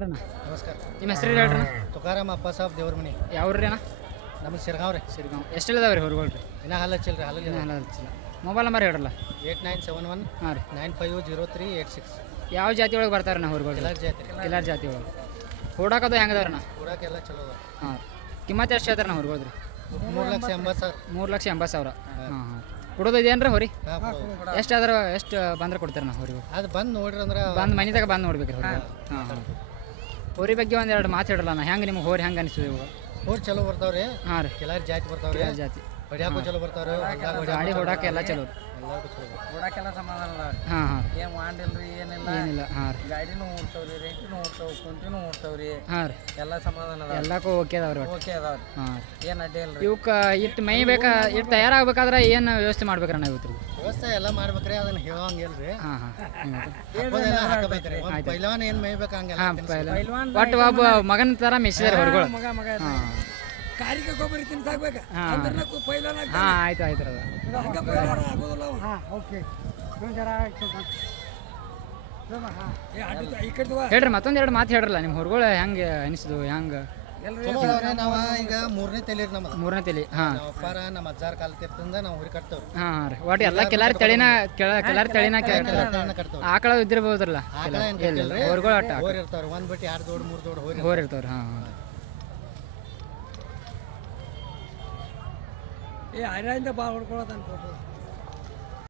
ನಮಸ್ಕಾರ. ನಿಮ್ಮ ಹೆಸರು ಹೇಳ್ರಿ ತುಕಾರಾಮ್ ಅಪ್ಪ ಸಾಬ್ ದೇವ್ರ ಮನಿ. ಯಾವ ಊರ್ರಿ ಅಣ್ಣ? ನಮ್ಮ ಸಿರ್ಗಾವ್ ರೀ. ಸಿರಿಗಾಂವ್ ಎಷ್ಟು ಇದಾವೆ ರೀ ಹೊರಗಳು ರೀ ಇನ್ನ ಹಲ್ಲ ಹಚ್ಚಿಲ್ಲ ರೀ ಹಲ್ಲ ಹಲ್ಲ ಹಚ್ಚಿಲ್ಲ. ಮೊಬೈಲ್ ನಂಬರ್ ಹೇಳ್ರಲ್ಲ? ಏಟ್ ನೈನ್ ಸೆವೆನ್ ಒನ್ ಹಾಂ ರೀ. Nine five zero three eight six. ಯಾವ ಜಾತಿ ಒಳಗೆ ಬರ್ತಾರೆ ನಾ ಹೊರಗಳು ಎಲ್ಲಾರ ಜಾತಿ ಎಲ್ಲಾರ ಜಾತಿ ಒಳಗೆ. ಹೊಡಾಕದು ಹೆಂಗೆ ಅದಾವ್ರಿ ಅಣ್ಣ? ಕೂಡಕ್ಕೆಲ್ಲ ಚಲೋ ಅದ ಹಾಂ ಕಿಮ್ಮತ್ತು ಎಷ್ಟು ಹೇಳ್ತಾರೆ ನಾ ಹೊರಗಳು ರೀ ಮೂರು ಲಕ್ಷ ಎಂಬತ್ತು ಸಾವಿರ. ಮೂರು ಲಕ್ಷ ಎಂಬತ್ತು ಸಾವಿರ. ಹಾಂ. ಹಾಂ ಕೊಡೋದು ಇದೇನ್ರಿ ಹೊರಿ? ಎಷ್ಟು ಆದ್ರೆ ಎಷ್ಟು ಬಂದ್ರೆ ಕೊಡ್ತಾರೆ ನಾ ಹೊರಗೆ ಅದು ಬಂದು ನೋಡ್ರಿ ಅಂದ್ರೆ ಬಂದು ಮನೆದಾಗ ಬಂದು ನೋಡ್ಬೇಕ್ರಿ ರೀ ಹಾಂ ಹಾಂ. ಹೋರಿ ಬಗ್ಗೆ ಒಂದೆರಡು ಮಾತಾಡಲ್ಲ ನಾ ಹೆಂಗೆ ನಿಮ್ಗೆ ಹೋರಿ ಹೆಂಗೆ ಅನಿಸ್ತದೆ ಇವಾಗ? ಹೋರ್ ಚಲೋ ಬರ್ತಾವ್ರಿ. ಹಾಂ ರೀ. ಕೆಲವ್ರು ಜಾತಿ ಬರ್ತಾವ್ರಿ. ಜಾತಿ. ಹೊಡ್ಯಾಕು ಚಲೋ ಬರ್ತಾರ ಗಾಡಿ ಹೊಡಾಕ ಎಲ್ಲ ಚಲೋ. ಕೊಡಕ್ಕೆಲ್ಲ ಸಮಾಧಾನ ಅಲ್ಲ ಹಾಂ ಹಾಂ. ಏನು ಮಾಡಿಲ್ರಿ ಏನಿಲ್ಲ. ಏನಿಲ್ಲ ಹಾಂ ರೀ. ಗಾಡಿನೂ ಓಡ್ತಾವ್ರಿ ರೆಂಟಿನೂ ಓಡ್ತಾವ ಕುಂಟಿನೂ ಓಡ್ತಾವ್ರಿ. ಹಾಂ ರೀ. ಎಲ್ಲ ಸಮಾಧಾನ ಅದ ಎಲ್ಲಕ್ಕೂ ಓಕೆ ಅದಾವ್ರಿ ಓಕೆ ಅದಾವ್ರಿ. ಹಾಂ ಏನು ಅಡ್ಡಿ ಇಲ್ರಿ. ಇವಕ್ಕೆ ಇಟ್ಟು ಮೈ ಬೇಕಾ ಇಟ್ಟು ತಯಾರಾಗಬೇಕಾದ್ರೆ ಏನು ವ್ಯವಸ್ಥೆ ಮಾಡ್ಬೇಕ್ರಣ್ಣ ಇವತ್ತು ವ್ಯವಸ್ಥೆ ಎಲ್ಲ ಮಾಡ್ಬೇಕ್ರಿ ಅದನ್ನ ಹೇಳಂಗಿಲ್ರಿ ಹಾಂ ಹಾಂ. ಪೈಲವಾನ್ ಏನು ಮೇಯ್ಬೇಕು ಹಂಗೆಲ್ಲ ಹಾಂ ಒಟ್ಟು ಒಬ್ಬ ಮಗನ ಥರ ಮೆಸಿದಾರೆ ಹೊರಗಳು ಮಗ ಮಗ. ಹಾಂ. ಕಾರಿಗೆ ಗೊಬ್ಬರ ತಿನ್ಸಾಕ್ಬೇಕ ಹಾಂ. ಪೈಲಾನ ಹಾಂ ಆಯ್ತು ಆಯ್ತು ಅದ ಆಗೋದಿಲ್ಲ ಅವ. ಓಕೆ. ಏ, ಅಡ್ಡಿ ತ- ಈ ಕಡೆ ತಗೋ. ಹೇಳ್ರಿ ಮತ್ತೊಂದು ಎರಡು ಮಾತು ಹೇಳ್ರಲ್ಲ ನಿಮ್ಮ ಹೊರಗಳು ಹೆಂಗೆ ಅನಿಸಿದ್ವು ಹೆಂಗೆ? ಚಲೋ ಅದಾವ್ರಿ ನಾವು ಈಗ ಮೂರನೇ ತಲೀರಿ ನಮ್ಮ ಮೂರನೇ ತಲೆ ಹಾಂ. ನಮ್ಮ ಅಪ್ಪಾರ ನಮ್ಮ ಅಜ್ಜಾರ ಕಾಲ ತಿರ್ತಂದ ನಾವು ಹುರಿ ಕಟ್ತೇವ್ರಿ. ಹಾಂ ಹಾಂ ರೀ. ಒಟ್ಟು ಎಲ್ಲ ಕೆಲಾರ ತಳಿನ ಕೆಲ ಕೆಲಾರ ತಳಿನ ಕೆಳ ಕೆಲಾರ್ ಕಟ್ತೇವ್ರಿ. ಆಕಳ ಇದ್ದಿರ್ಬೋದ್ರಲ್ಲ? ಆಕಳ ಏನ್ ಕಟ್ಟಿಲ್ರಿ? ಹೊರಗಳು ಒಟ್ಟು ಹೋರಿ ಇರ್ತಾವ್ರಿ. ಒಂದ್ ಬಟ್ಟಿ ಎರಡು ದೊಡ್ಡ ಮೂರು ದೊಡ್ಡ ಹೋರಿ ಹೋರ್ ಇರ್ತಾವ್ರಿ ಹಾಂ ಹಾಂ. ఏ ఆయన బాగా కూడా దాని ఫోటో